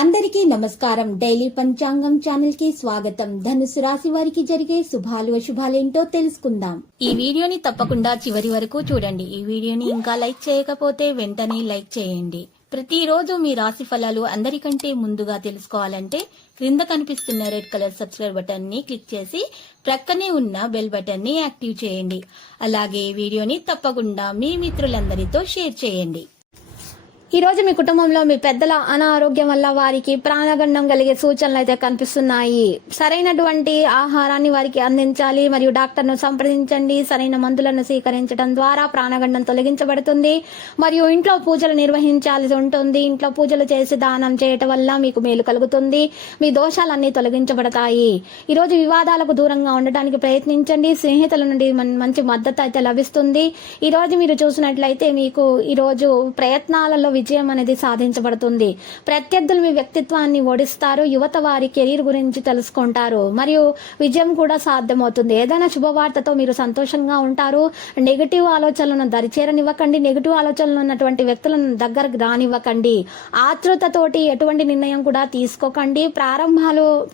అందరికీ నమస్కారం. డైలీ పంచాంగం ఛానల్ కి స్వాగతం. ధనుసు రాశి వారికి జరిగే శుభాలు అశుభాలేంటో తెలుసుకుందాం. ఈ వీడియోని తప్పకుండా చివరి వరకు చూడండి. ఈ వీడియోని ఇంకా లైక్ చేయకపోతే వెంటనే లైక్ చేయండి. ప్రతిరోజు మీ రాశి ఫలాలు అందరికంటే ముందుగా తెలుసుకోవాలంటే క్రింద కనిపిస్తున్న రెడ్ కలర్ సబ్స్క్రైబ్ బటన్ ని క్లిక్ చేసి ప్రక్కనే ఉన్న బెల్ బటన్ ని యాక్టివ్ చేయండి. అలాగే వీడియోని తప్పకుండా మీ మిత్రులందరితో షేర్ చేయండి. ఈ రోజు మీ కుటుంబంలో మీ పెద్దల అనారోగ్యం వల్ల వారికి ప్రాణగండం కలిగే సూచనలు అయితే కనిపిస్తున్నాయి. సరైనటువంటి ఆహారాన్ని వారికి అందించాలి మరియు డాక్టర్ను సంప్రదించండి. సరైన మందులను స్వీకరించడం ద్వారా ప్రాణగండం తొలగించబడుతుంది మరియు ఇంట్లో పూజలు నిర్వహించాల్సి ఉంటుంది. ఇంట్లో పూజలు చేసి దానం చేయటం వల్ల మీకు మేలు కలుగుతుంది. మీ దోషాలన్నీ తొలగించబడతాయి. ఈ రోజు వివాదాలకు దూరంగా ఉండటానికి ప్రయత్నించండి. స్నేహితుల నుండి మంచి మద్దతు అయితే లభిస్తుంది. ఈ రోజు మీరు చూసినట్లయితే మీకు ఈ రోజు ప్రయత్నాలలో విజయం అనేది సాధించబడుతుంది. ప్రత్యర్థులు మీ వ్యక్తిత్వాన్ని ఓడిస్తారు. యువత వారి కెరీర్ గురించి తెలుసుకుంటారు మరియు విజయం కూడా సాధ్యమవుతుంది. ఏదైనా శుభవార్తతో మీరు సంతోషంగా ఉంటారు. నెగిటివ్ ఆలోచనలను దరిచేరనివ్వకండి. నెగిటివ్ ఆలోచనలు ఉన్నటువంటి వ్యక్తులను దగ్గరకు రానివ్వకండి. ఆతృతతోటి ఎటువంటి నిర్ణయం కూడా తీసుకోకండి.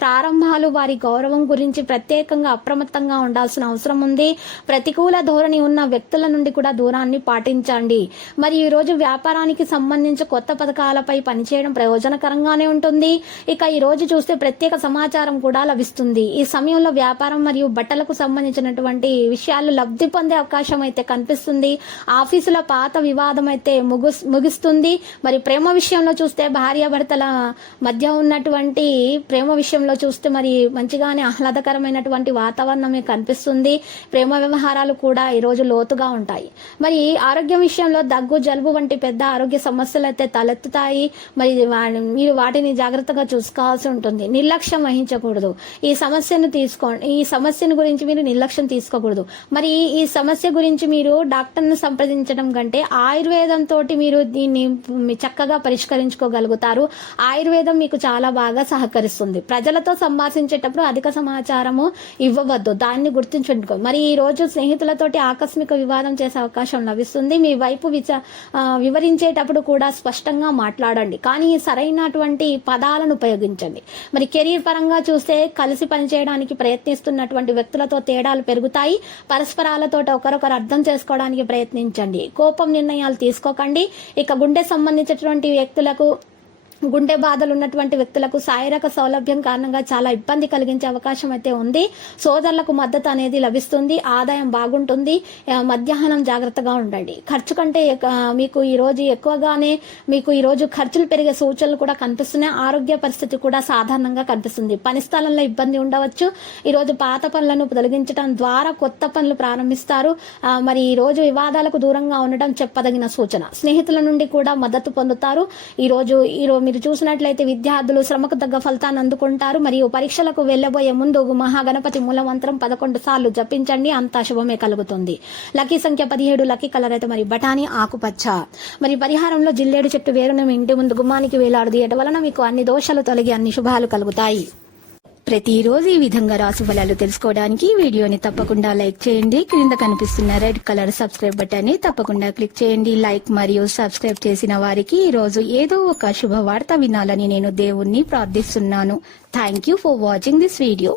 ప్రారంభాలు వారి గౌరవం గురించి ప్రత్యేకంగా అప్రమత్తంగా ఉండాల్సిన అవసరం ఉంది. ప్రతికూల ధోరణి ఉన్న వ్యక్తుల నుండి కూడా దూరాన్ని పాటించండి. మరి ఈ రోజు వ్యాపారానికి సంబంధించి కొత్త పథకాలపై పనిచేయడం ప్రయోజనకరంగానే ఉంటుంది. ఇక ఈ రోజు చూస్తే ప్రత్యేక సమాచారం కూడా లభిస్తుంది. ఈ సమయంలో వ్యాపారం మరియు బట్టలకు సంబంధించినటువంటి విషయాలు లబ్ధి పొందే అవకాశం అయితే కనిపిస్తుంది. ఆఫీసుల పాత వివాదం అయితే ముగిస్తుంది. మరి ప్రేమ విషయంలో చూస్తే భార్యాభర్తల మధ్య ఉన్నటువంటి ప్రేమ విషయంలో చూస్తే మరి మంచిగానే ఆహ్లాదకరమైనటువంటి వాతావరణమే కనిపిస్తుంది. ప్రేమ వ్యవహారాలు కూడా ఈ రోజు లోతుగా ఉంటాయి. మరి ఆరోగ్యం విషయంలో దగ్గు, జలుబు వంటి పెద్ద ఆరోగ్య సమస్యలు అయితే తలెత్తుతాయి. మరి మీరు వాటిని జాగ్రత్తగా చూసుకోవాల్సి ఉంటుంది. నిర్లక్ష్యం వహించకూడదు. ఈ సమస్యను గురించి మీరు నిర్లక్ష్యం తీసుకోకూడదు. మరి ఈ సమస్య గురించి మీరు డాక్టర్ను సంప్రదించడం కంటే ఆయుర్వేదంతో మీరు దీన్ని చక్కగా పరిష్కరించుకోగలుగుతారు. ఆయుర్వేదం మీకు చాలా బాగా సహకరిస్తుంది. ప్రజలతో సంభాషించేటప్పుడు అధిక సమాచారము ఇవ్వవద్దు. దాన్ని గుర్తుంచుకో. మరి ఈ రోజు స్నేహితులతోటి ఆకస్మిక వివాదం చేసే అవకాశం లభిస్తుంది. మీ వైపు వివరించేటప్పుడు కూడా స్పష్టంగా మాట్లాడండి, కానీ సరైనటువంటి పదాలను ఉపయోగించండి. మరి కెరీర్ పరంగా చూస్తే కలిసి పనిచేయడానికి ప్రయత్నిస్తున్నటువంటి వ్యక్తులతో తేడాలు పెరుగుతాయి. పరస్పరాలతో ఒకరొకరు అర్థం చేసుకోవడానికి ప్రయత్నించండి. కోపం నిర్ణయాలు తీసుకోకండి. ఇక గుండె సంబంధించినటువంటి వ్యక్తులకు, గుండె బాధలు ఉన్నటువంటి వ్యక్తులకు శారీరక సౌలభ్యం కారణంగా చాలా ఇబ్బంది కలిగించే అవకాశం అయితే ఉంది. సోదరులకు మద్దతు అనేది లభిస్తుంది. ఆదాయం బాగుంటుంది. మధ్యాహ్నం జాగ్రత్తగా ఉండండి. ఖర్చు కంటే మీకు ఈ రోజు ఖర్చులు పెరిగే సూచనలు కూడా కనిపిస్తున్నాయి. ఆరోగ్య పరిస్థితి కూడా సాధారణంగా కనిపిస్తుంది. పని స్థలంలో ఇబ్బంది ఉండవచ్చు. ఈ రోజు పాత పనులను తొలగించడం ద్వారా కొత్త పనులు ప్రారంభిస్తారు. మరి ఈ రోజు వివాదాలకు దూరంగా ఉండడం చెప్పదగిన సూచన. స్నేహితుల నుండి కూడా మద్దతు పొందుతారు. ఈ రోజు మీరు చూసినట్లయితే విద్యార్థులు శ్రమకు తగ్గ ఫలితాన్ని అందుకుంటారు. మరియు పరీక్షలకు వెళ్లబోయే ముందు మహాగణపతి మూలమంత్రం 11 సార్లు జపించండి. అంతా శుభమే కలుగుతుంది. లక్కీ సంఖ్య 17. లక్కీ కలర్ అయితే మరి బఠానీ ఆకుపచ్చ. మరి పరిహారంలో జిల్లేడు చెట్టు వేరును మీ ఇంటి ముందు గుమ్మానికి వేలాడదీయటం వలన మీకు అన్ని దోషాలు తొలగి అన్ని శుభాలు కలుగుతాయి. ప్రతిరోజు ఈ విధంగా రాశి ఫలాలు తెలుసుకోవడానికి వీడియోని తప్పకుండా లైక్ చేయండి. క్రింద కనిపిస్తున్న రెడ్ కలర్ సబ్స్క్రైబ్ బటన్ ని తప్పకుండా క్లిక్ చేయండి. లైక్ మరియు సబ్స్క్రైబ్ చేసిన వారికి ఈ రోజు ఏదో ఒక శుభవార్త వినాలని నేను దేవుణ్ణి ప్రార్థిస్తున్నాను. Thank you for watching this video.